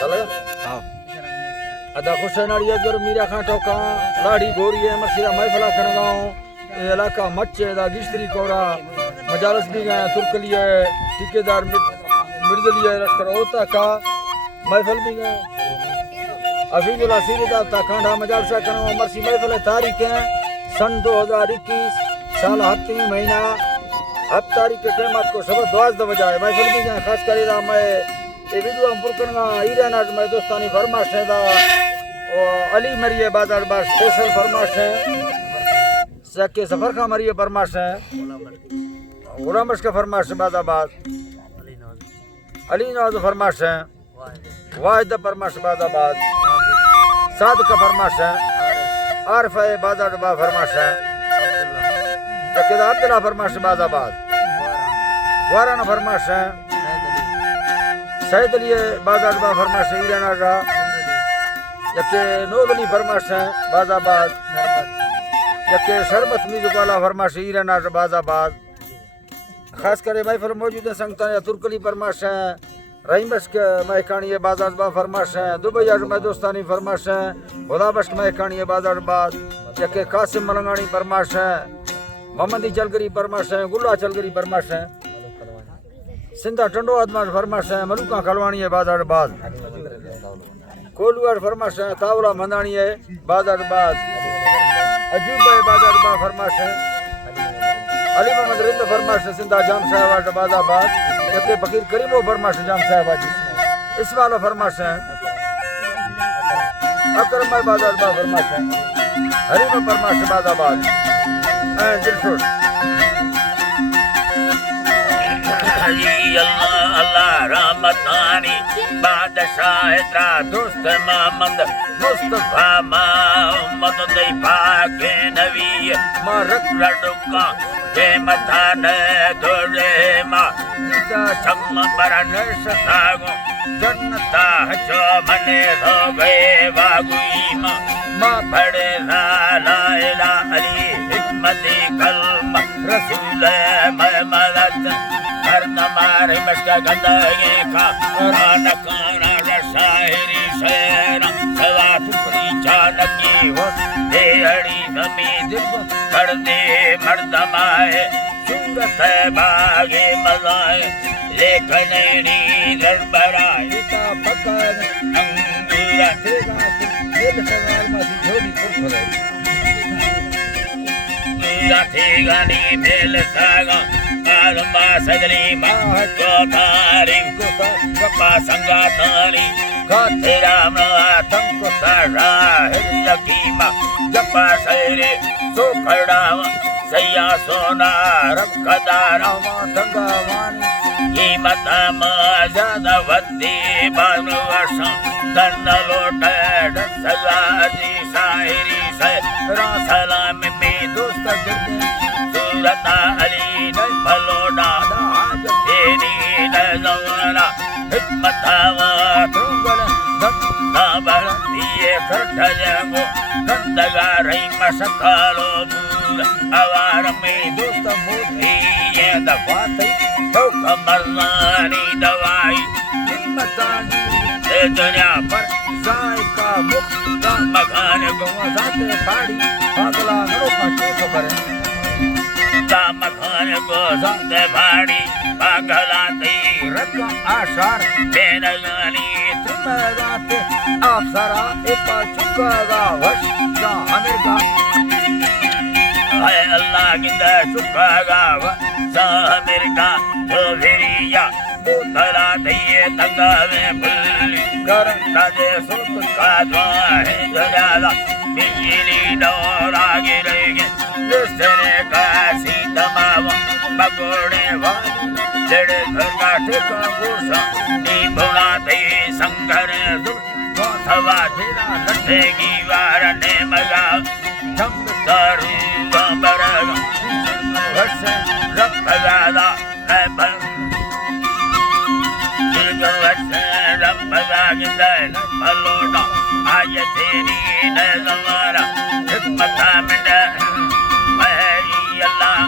चला हाँ अदा हुसैन अड़ी अगर मीरा खां टोका लाड़ी गोरी है मरसिया महफिला खणगांव इलाका मच्चे दा गिश्तरी कोरा मजालस भी गए तुर्कली है ठेकेदार मिर्जली है लश्कर ओता का महफिल भी गए अफीजुल सीरीदा ता कांडा मजालसा कनो मरसी महफिल तारीख है सन 2021 साल 7 महीना 7 तारीख के क़यामत को शब 12 बजे महफिल भी गए खास कर मैं ये वीडियो हम पुरकणगा ईरान में दोस्तानी फरमाश है दा अली मरिए बाजार बार स्पेशल फरमाश है सके सफर का मरिए फरमाश है गुलामश का फरमाश बादाबाद अली नवाज फरमाश है वाहिद फरमाश बादाबाद साद का फरमाश है आरफ बाजार बा फरमाश है सके अब्दुल्ला फरमाश बादाबाद वाराना फरमाश है सैद अली बाजार बा फरमाश है ईरान का यके नोबली फरमाश है बादाबाद यके शरबत मिजुकाला फरमाश है ईरान का बादाबाद खास करे महफिल मौजूद है संगता या तुर्कली फरमाश है रहीमश के महकानी बाजार बा फरमाश है दुबई में दोस्तानी फरमाश है खुदाबश महकानी बाजार बाद यके कासिम मलंगानी फरमाश है मोहम्मदी चलगरी फरमाश है गुल्ला चलगरी फरमाश है सिंधा टंडो आदमा फरमाश है मलुका खलवानी है बाजार बाद कोलुआर फरमाश है तावला मंदानी है बाजार बाद अजूब बाजार बा फरमाश है अली मोहम्मद रिंद फरमाश है सिंधा जाम साहब बाजाबाद जबकि फकीर करीमो फरमाश जाम साहब इस वाला फरमाश है अकरम बाजार बा फरमाश है हरीम फरमाश बाजाबाद दिलशुद अल्लाह अल्लाह रहमतानी बादशाह इतरा दोस्त मोहम्मद मुस्तफा मोहम्मद दे पाक नबी मरक लडुका के मथा न दोले मा छम बरन सतागो जन्नता जो मने हो गए वागुई मा बड़े ला इला अली हिकमती कलमा रसूल महमद हर नमारे मस्का गंदगी का राना काना रसायरी सेना सवा तुकरी चानकी हो दे अड़ी जमी दिल कर दे मर्दमाए सूरत बागे मजाए लेखन गड़बड़ाए का पकड़ अंगूरा तेगा दिल सवार में झोली फुफरे गानी मेल सागा कालमा सगली माह चौधारी कपा संगा तानी गाथे राम आतम को सारा लकीमा जपा सैरे सो खड़ावा सैया सोना रब कदारा दंगा वानी कीमत ज्यादा वद्दी बानु वर्षा धन लोटे सजादी शायरी से सलाम में दोस्त गिरते सूरता अली न भलोड़ा आज तेरी न जवाना हिम्मत आवा तुंगल धक्का बल दिए खटजगो गंदगा रही मशकालो मूल आवार में दोस्त मोती ये दफाते तो कमरनानी दवाई हिम्मतानी ए दुनिया पर जायका मुक्त मकान गोजाते पाड़ी पागला नरो पाटे खबर ता मकान गोजाते पाड़ी पागला ती रक आशार बेनगानी तुम्हाराते अफसरा एपा चुकागा वश जा अमेरिका हाय अल्लाह गिंदा चुकागा वश जा अमेरिका जो भेरिया तला दिए तंगा में भूल कर ताजे सुत का है जलाला बिजली डोरा गिरेगे दूसरे का सीतमावा पकोड़े वाली जड़ घर का ठेका गोसा नी भुला दे संघर थवा तेरा लटेगी वारने मजा जम तारू बरगा वर्ष रब ज्यादा है बल मलोड़ा आज तेरी नजमारा हिकमत में अल्लाह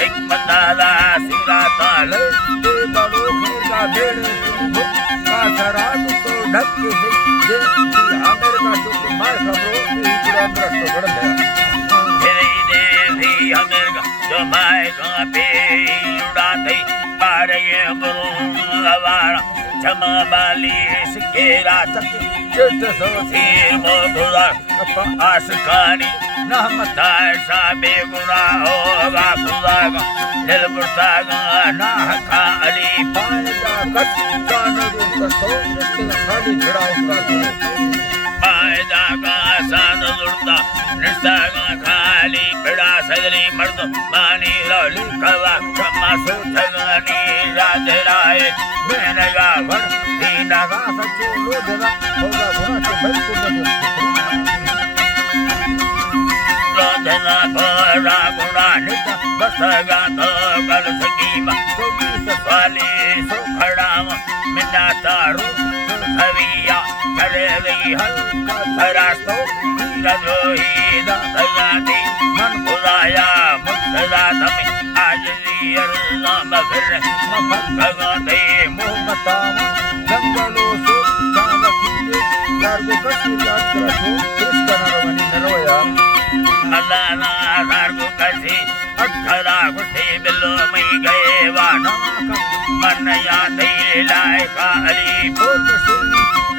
हिकमत सिरा ताल बड़ो का बेड़े का ढक के जे अमेरिका चुके माय खबरो की पूरा अंदर तो गड़ गया तेरी देवी अमेरिका जो माय का पे उड़ा दे पार ये बरू लवारा जमा बाली सिकेरा तक चित सो सिर मोदुला आसकानी नहमता साबे गुना होगा खुदागा दिल बुर्तागा ना खा अली पाएगा कट कानून का सो जिसके खाली खड़ा उसका पायदा का सान जुड़ता निस्तागा खाली बड़ा सजरी मर्द मानी लौली कवा कमा सुठगानी राधे राय मेनगा वर दीना का सच्चो लोधरा होगा गुना के बिल्कुल रोधना भरा गुना निता बसगा तो कर सकीमा तो भी वाली सुखड़ावा मिना तारो हरिया चले गई हल्का फरास्तो रजोही दादी मन खुदाया मुक्तदा धमी आज दियर नाम फिर मफका दे मोहब्बतावा जंगलों सो जावकीले कार्गो कशी याद करो कृष्ण नरवनी नरोया अल्लाह ना कार्गो कशी अठरा गुठे बिलो मई गए वाना मन याद लाए का अली पूर्व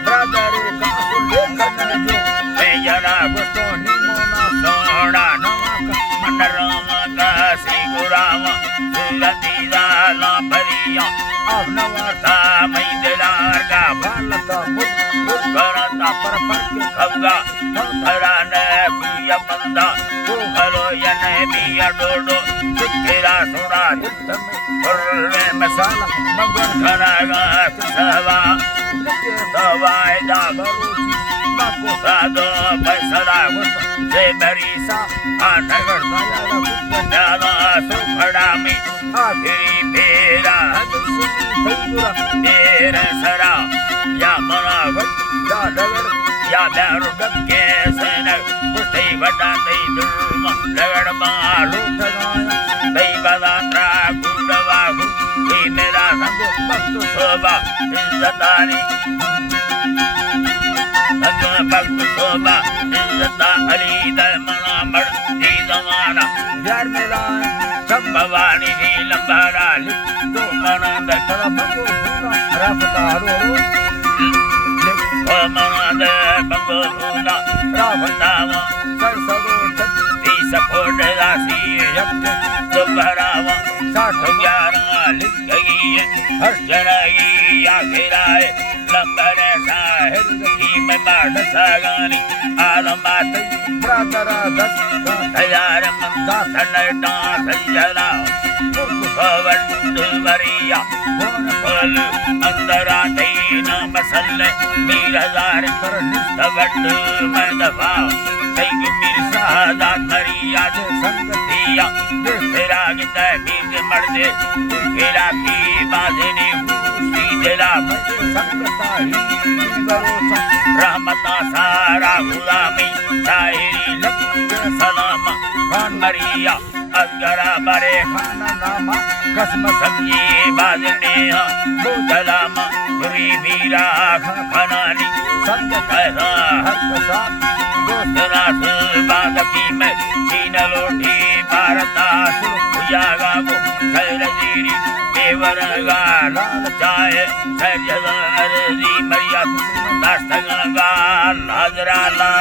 ब्रदरे का सुलेखन जो जरा गुस्तो निमोना सोड़ा नमक मनरामा का श्री गुरामा सुलती दाला भरिया अब नवाता मई दिलार का बालता मुझ करता पर के खबगा धरा ने पिया बंदा तू हरो यने बिया डोडो चिखेरा सोड़ा में मसाला मगन खरागा सवा दवाई दा बरोची मको सादो पैसरा से बरीसा आठगढ़ साया कुछ ज्यादा सुखड़ा में आखिरी फेरा थैपुरा तेरे सरा या मनावत दा डगर या बैर डके सेन कुछ वटा नहीं दुर्म लगड़ मालू ठगाया दई बदा त्रा गुंडवा ये मेरा संग भक्त शोभा इज्जतानी भक्त शोभा इज्जता अली दमना मर दी जमाना यार मेरा सब भवानी भी लंबारा तो मना दे तरा बंगो भूना राफता हरो ओ मना दे बंगो भूना राफता सर सदो छत्ती सपोर्ट राशि यक्ष सुबहरावा 60 लिख गई हर जराई आखिराए लंबर साहिब की मैं बाढ़ सागानी आलमात ब्रदरा 10 हजार मंदा सन्नटा संजला वरिया बोल अंदरा दीना मसल्ले मीर हजार कर तवट मैं दफा कई मीर सादा करिया जो संगतिया तेरा गिंदा मीर मर्दे तेरा की बाजनी सी तेरा संगता ही बरोसा रहमता सारा गुलामी शायरी लग सलाम खान मरिया अगरा बरे खाना नामा कसम समझी बाजने बुदलामा गुरी मीरा खनानी संग कैसा हर कसा दोस्तरा बादकी में चीन लोठी भारता सुजागा को सैरजीरी देवर गा लाल चाहे सैरजी मरिया दास्तगा हाजरा ला